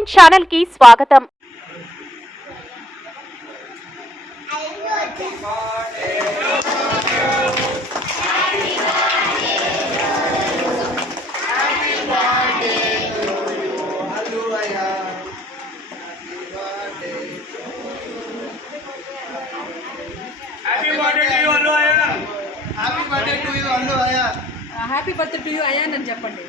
ANN channel కి స్వాగతం. Happy birthday to you Ayaan అని చెప్పండి.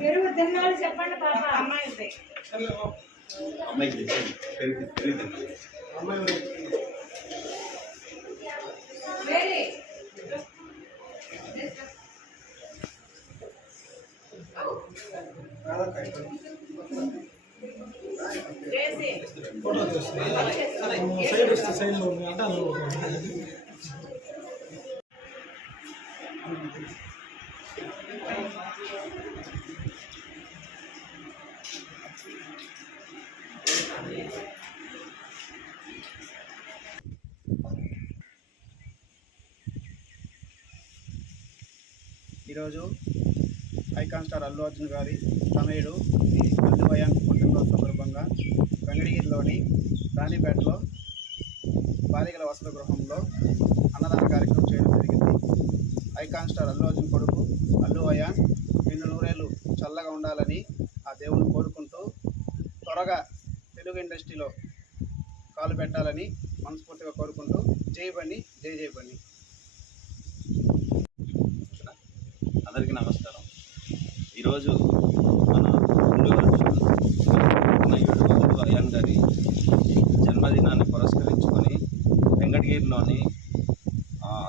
పెరుగు తిన్నాళ్ళు చెప్పండి పాప. అమ్మాయి ఈరోజు ఐకాన్ స్టార్ అల్లు అర్జున్ గారి తనయుడు అల్లు అయాన్ పుట్టినరోజు సందర్భంగా వెంకటగిరిలోని రాణిపేటలో బాలికల వసతి గృహంలో అన్నదాన కార్యక్రమం చేయడం జరిగింది. ఐకాన్ స్టార్ అల్లు అర్జున్ కొడుకు అల్లు అయాన్ 2 నూరేళ్ళు చల్లగా ఉండాలని ఆ దేవుని కోరుకుంటూ త్వరగా తెలుగు ఇండస్ట్రీలో కాలు పెట్టాలని మనస్ఫూర్తిగా కోరుకుంటూ జై బన్నీ జై జై బన్నీ. అందరికీ నమస్కారం. ఈరోజు మన అల్లు అయాన్ గారి జన్మదినాన్ని పురస్కరించుకొని వెంకటగిరిలోని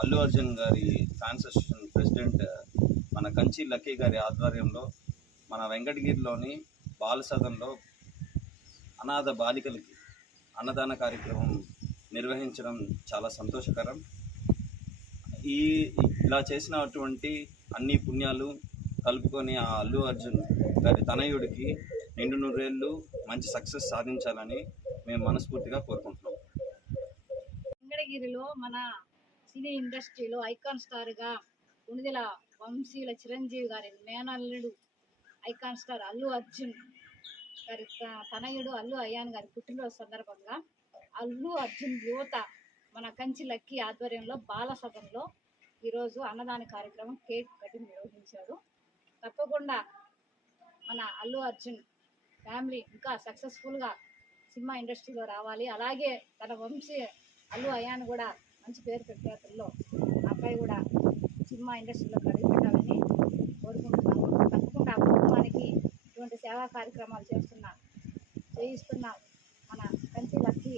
అల్లు అర్జున్ గారి ఫ్యాన్స్ అసోసియేషన్ ప్రెసిడెంట్ మన కంచి లక్కీ గారి ఆధ్వర్యంలో మన వెంకటగిరిలోని బాల సదన్లో అనాథ బాలికలకి అన్నదాన కార్యక్రమం నిర్వహించడం చాలా సంతోషకరం. ఇలా చేసినటువంటి అన్ని పుణ్యాలు కలుపుకొని ఆ అల్లు అర్జున్ గారి తనయుడికి 2 నూరేళ్ళు మంచి సక్సెస్ సాధించాలని మేము మనస్ఫూర్తిగా కోరుకుంటున్నాం. వెంకటగిరిలో మన సినీ ఇండస్ట్రీలో ఐకాన్ స్టార్గా ఉనిదెల వంశీల చిరంజీవి గారి మేనల్లుడు ఐకాన్ స్టార్ అల్లు అర్జున్ గారి తనయుడు అల్లు అయాన్ గారి పుట్టినరోజు సందర్భంగా అల్లు అర్జున్ యువత మన కంచి లక్కీ ఆధ్వర్యంలో బాల సదన్లో ఈరోజు అన్నదాన కార్యక్రమం కేక్ కటింగ్ నిర్వహించారు. తప్పకుండా మన అల్లు అర్జున్ ఫ్యామిలీ ఇంకా సక్సెస్ఫుల్గా సినిమా ఇండస్ట్రీలో రావాలి. అలాగే తన వంశీ అల్లు అయాన్ కూడా మంచి పేరు ప్రఖ్యాతుల్లో అబ్బాయి కూడా సినిమా ఇండస్ట్రీలో అడుగు పెట్టాలని కోరుకుంటున్నాము. తప్పకుండా ఆ కుటుంబానికి ఇటువంటి సేవా కార్యక్రమాలు చేయిస్తున్న మన కంచి లక్కీ